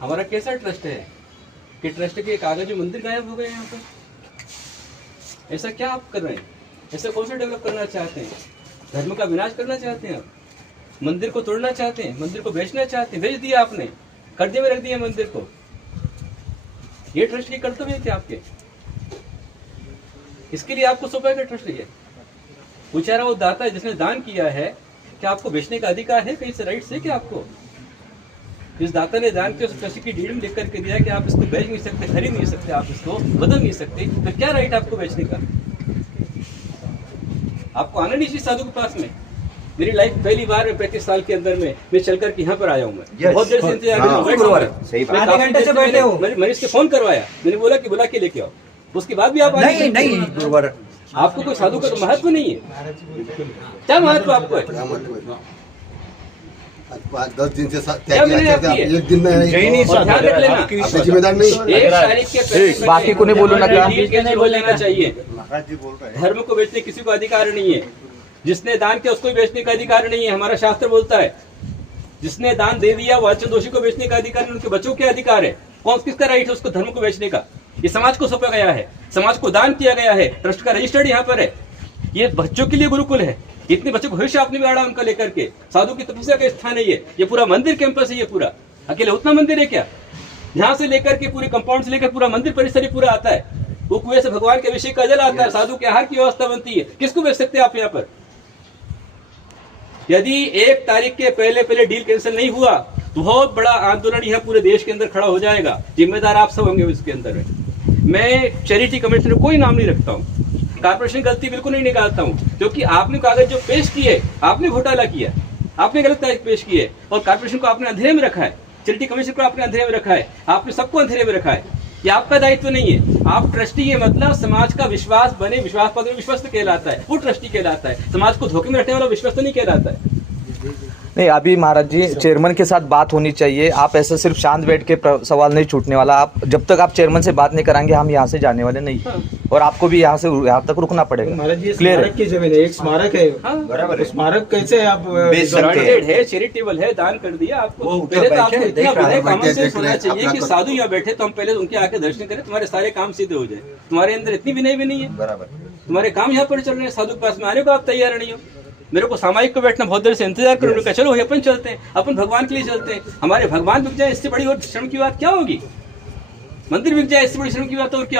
हमारा कैसा ट्रस्ट है कि ट्रस्ट के कागज मंदिर गायब हो गए यहाँ पर? ऐसा क्या आप कर रहे हैं? ऐसा कौन सा डेवलप करना चाहते हैं? धर्म का विनाश करना चाहते हैं आप? मंदिर को तोड़ना चाहते हैं? मंदिर को बेचना चाहते हैं? बेच दिया आपने, कर्जे में रख दिया मंदिर को। ये ट्रस्ट के कर्तव्य थे आपके, इसके लिए आपको सौंपा गया ट्रस्ट। ये बेचारा वो दाता है जिसने दान किया है, क्या आपको बेचने का अधिकार है? कहीं से राइट है क्या आपको? इस दाता ने दान किया, उस ट्रस्ट की डीड में लिख करके दिया कि आप इसको बेच नहीं सकते, खरीद नहीं सकते, आप इसको बदल नहीं सकते, तो क्या राइट आपको बेचने का? आपको आना नहीं चाहिए साधु के पास में। मेरी लाइफ पहली बार में 35 साल के अंदर में मैं चल करके यहाँ पर आया हूँ। मैं बहुत देर से इंतजार कर रहा हूँ, आधे घंटे से बैठे हो। मैंने इसके फोन करवाया, मैंने बोला कि बुला के लेके आओ, उसके बाद भी आप नहीं गुरुवर। आपको कोई साधु का तो महत्व नहीं है? क्या महत्व आपको है? 10 दिन से एक दिन में जिम्मेदार नहीं। 1 तारीख के पहले बाकी को नहीं बोलो ना, लेना चाहिए। धर्म को बेचने किसी को अधिकार नहीं है। जिसने दान किया उसको बेचने का अधिकार नहीं है। हमारा शास्त्र बोलता है जिसने दान दे दिया वाचन दोषी को बेचने का अधिकार नहीं, उनके बच्चों के अधिकार है। कौन किसका राइट है उसको धर्म को बेचने का? ये समाज को सौंपा गया है, समाज को दान किया गया है, ट्रस्ट का रजिस्टर्ड यहाँ पर है। ये बच्चों के लिए गुरुकुल है। इतने बच्चों को भविष्य आपने बिगाड़ा उनका लेकर के। साधु की तपस्या का स्थान है ये पूरा मंदिर कैंपस है। ये पूरा अकेले उतना मंदिर है क्या? यहाँ से लेकर के पूरे कंपाउंड से लेकर पूरा मंदिर परिसर ही पूरा आता है। वो कुएं से भगवान के अभिषेक का जल आता है, साधु के आहार की व्यवस्था बनती है। किसको बेच सकते हैं आप यहाँ पर? यदि 1 तारीख के पहले डील कैंसिल नहीं हुआ तो बहुत बड़ा आंदोलन यहाँ पूरे देश के अंदर खड़ा हो जाएगा। जिम्मेदार आप सब होंगे इसके अंदर में। मैं चैरिटी कमिश्नर कोई नाम नहीं रखता हूँ, कारपोरेशन गलती बिल्कुल नहीं निकालता हूँ, क्योंकि आपने कागज जो पेश किए, आपने घोटाला किया, आपने गलत तारीख पेश की है और कारपोरेशन को आपने अंधेरे में रखा है, चैरिटी कमिश्नर को आपने अंधेरे में रखा है, आपने सबको अंधेरे में रखा है। ये आपका दायित्व नहीं है। आप ट्रस्टी है, मतलब समाज का विश्वास बने, विश्वास पात्र विश्वस्त कहलाता है, वो ट्रस्टी कहलाता है। समाज को धोखे में रखने वाला विश्वस्त नहीं कहलाता है। नहीं, अभी महाराज जी चेयरमैन के साथ बात होनी चाहिए। आप ऐसा सिर्फ शांत बैठ के सवाल नहीं छूटने वाला। आप जब तक आप चेयरमैन से बात नहीं कराएंगे हम यहाँ से जाने वाले नहीं। और आपको भी यहाँ से यहाँ तक रुकना पड़ेगा। महाराज जी स्मारक की जमीन है, एक स्मारक है। बराबर, स्मारक कैसे आप है, चैरिटेबल है, दान कर दिया आपको। पहले तो आपको इतना विनय कॉमन सेंस होना चाहिए कि साधु यहाँ बैठे तो हम पहले उनके आके दर्शन करें, तुम्हारे सारे काम सीधे हो जाए। तुम्हारे अंदर इतनी विनय भी नहीं है। बराबर, तुम्हारे काम यहाँ पर चल रहे हैं, साधु के पास में आने को आप तैयार नहीं हो। मेरे को सामाजिक को बैठना बहुत देर से इंतजार करो का, चलो अपन चलते हैं, अपन भगवान के लिए चलते हैं। हमारे भगवान बिक जाए इससे बड़ी और शर्म की बात क्या होगी? मंदिर बिक जाए इससे बड़ी शर्म की बात और क्या?